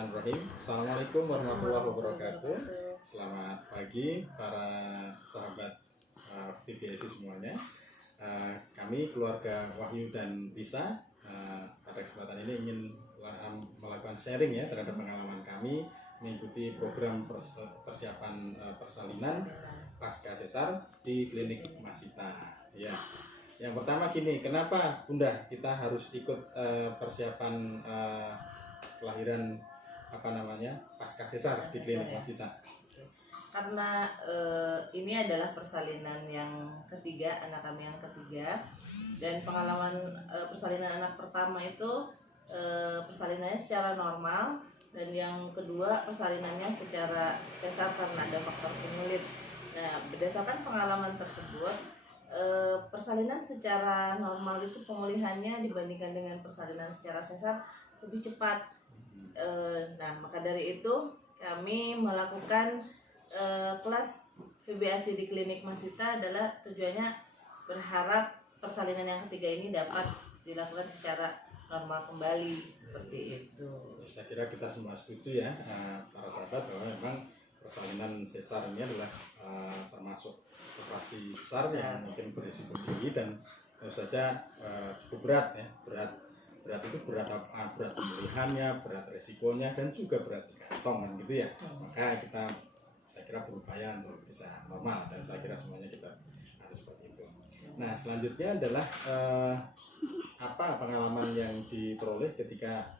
Bismillahirrahmanirrahim. Assalamualaikum warahmatullahi wabarakatuh. Selamat pagi para sahabat VBSI semuanya. Kami keluarga Wahyu dan Lisa pada kesempatan ini ingin melakukan sharing ya terhadap pengalaman kami mengikuti program persiapan persalinan pasca sesar di klinik Masita. Ya, yang pertama gini, kenapa Bunda kita harus ikut persiapan kelahiran pasca sesar di klinik Masita? Karena ini adalah persalinan yang ketiga, anak kami yang ketiga, dan pengalaman persalinan anak pertama itu persalinannya secara normal, dan yang kedua persalinannya secara sesar karena ada faktor penyulit. Nah, berdasarkan pengalaman tersebut, persalinan secara normal itu pemulihannya dibandingkan dengan persalinan secara sesar lebih cepat. Nah, maka dari itu kami melakukan kelas VBASI di klinik Masita adalah tujuannya berharap persalinan yang ketiga ini dapat dilakukan secara normal kembali seperti itu. Saya kira kita semua setuju ya para sahabat bahwa memang persalinan sesar ini adalah termasuk operasi besar yang mungkin berisiko tinggi dan tentu saja cukup berat ya, berat itu berat pemulihannya, berat resikonya, dan juga berat di kantong kan gitu ya. Maka saya kira berupaya untuk bisa normal, dan saya kira semuanya kita harus seperti itu. Nah, selanjutnya adalah apa pengalaman yang diperoleh ketika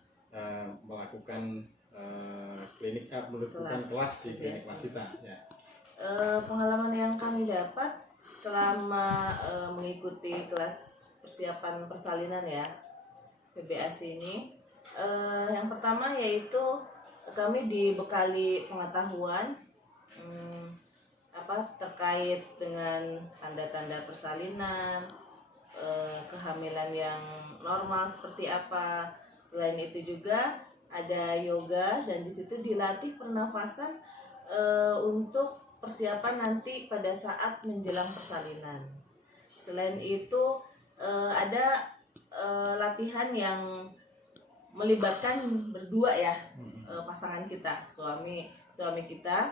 melakukan kelas di klinik Masita ya. Pengalaman yang kami dapat selama mengikuti kelas persiapan persalinan ya VBASI ini, yang pertama yaitu kami dibekali pengetahuan terkait dengan tanda-tanda persalinan, kehamilan yang normal seperti apa. Selain itu juga ada yoga, dan di situ dilatih pernafasan untuk persiapan nanti pada saat menjelang persalinan. Selain itu ada latihan yang melibatkan berdua ya, pasangan kita, suami kita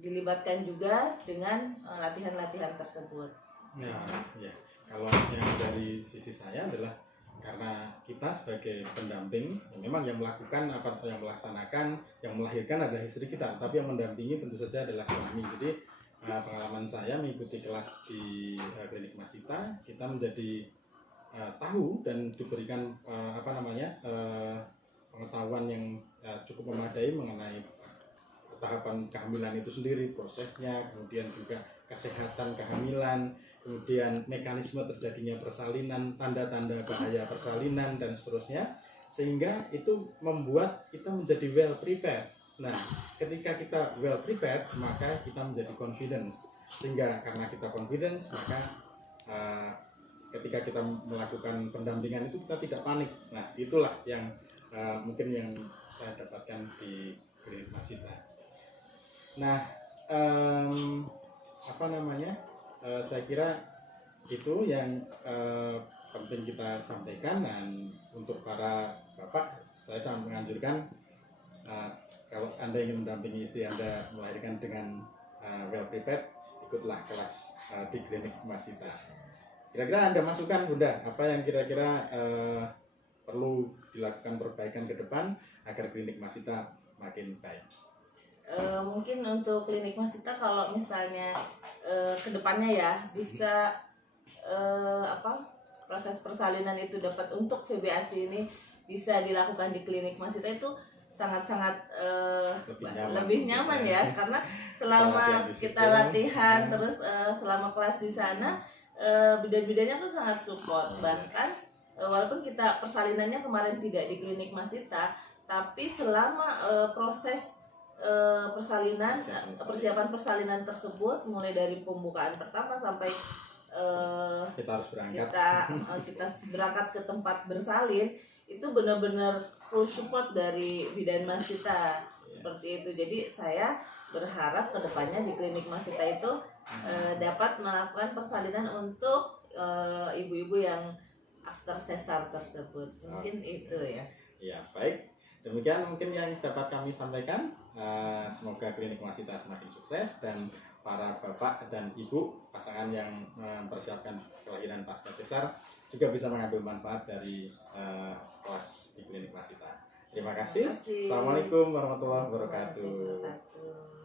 dilibatkan juga dengan latihan-latihan tersebut. Ya. Kalau yang dari sisi saya adalah karena kita sebagai pendamping, memang yang melakukan yang melaksanakan, yang melahirkan adalah istri kita, tapi yang mendampingi tentu saja adalah suami. Jadi pengalaman saya mengikuti kelas di klinik Masita, kita menjadi tahu dan diberikan pengetahuan yang cukup memadai mengenai tahapan kehamilan itu sendiri, prosesnya, kemudian juga kesehatan kehamilan, kemudian mekanisme terjadinya persalinan, tanda-tanda bahaya persalinan, dan seterusnya, sehingga itu membuat kita menjadi well prepared. Nah, ketika kita well prepared, maka kita menjadi confidence, sehingga karena kita confidence, maka ketika kita melakukan pendampingan itu kita tidak panik. Nah, itulah yang mungkin yang saya dapatkan di klinik Masita. Nah, saya kira itu yang penting kita sampaikan. Dan untuk para bapak, saya sangat menganjurkan kalau Anda ingin mendampingi istri Anda melahirkan dengan well prepared, ikutlah kelas di klinik Masita. Kira-kira Anda masukkan Bunda, apa yang kira-kira perlu dilakukan perbaikan ke depan agar klinik Masita makin baik? Mungkin untuk klinik Masita kalau misalnya kedepannya ya bisa proses persalinan itu dapat untuk VBASI ini bisa dilakukan di klinik Masita, itu sangat-sangat lebih nyaman ya, karena selama kita latihan terus selama kelas di sana bidan-bidannya tuh sangat support. Bahkan walaupun kita persalinannya kemarin tidak di klinik Masita, tapi selama proses persalinan, persiapan persalinan tersebut, mulai dari pembukaan pertama sampai kita harus berangkat, kita berangkat ke tempat bersalin, itu benar-benar full support dari bidan Masita seperti itu. Jadi saya berharap kedepannya di klinik Masita itu dapat melakukan persalinan untuk ibu-ibu yang after sesar tersebut. Mungkin itu ya. Ya, baik. Demikian mungkin yang dapat kami sampaikan. Semoga klinik Masita semakin sukses dan para bapak dan ibu pasangan yang mempersiapkan kelahiran pasca sesar juga bisa mengambil manfaat dari kelas di klinik Masita. Terima kasih. Terima kasih. Assalamualaikum warahmatullahi wabarakatuh. Warahmatullahi wabarakatuh.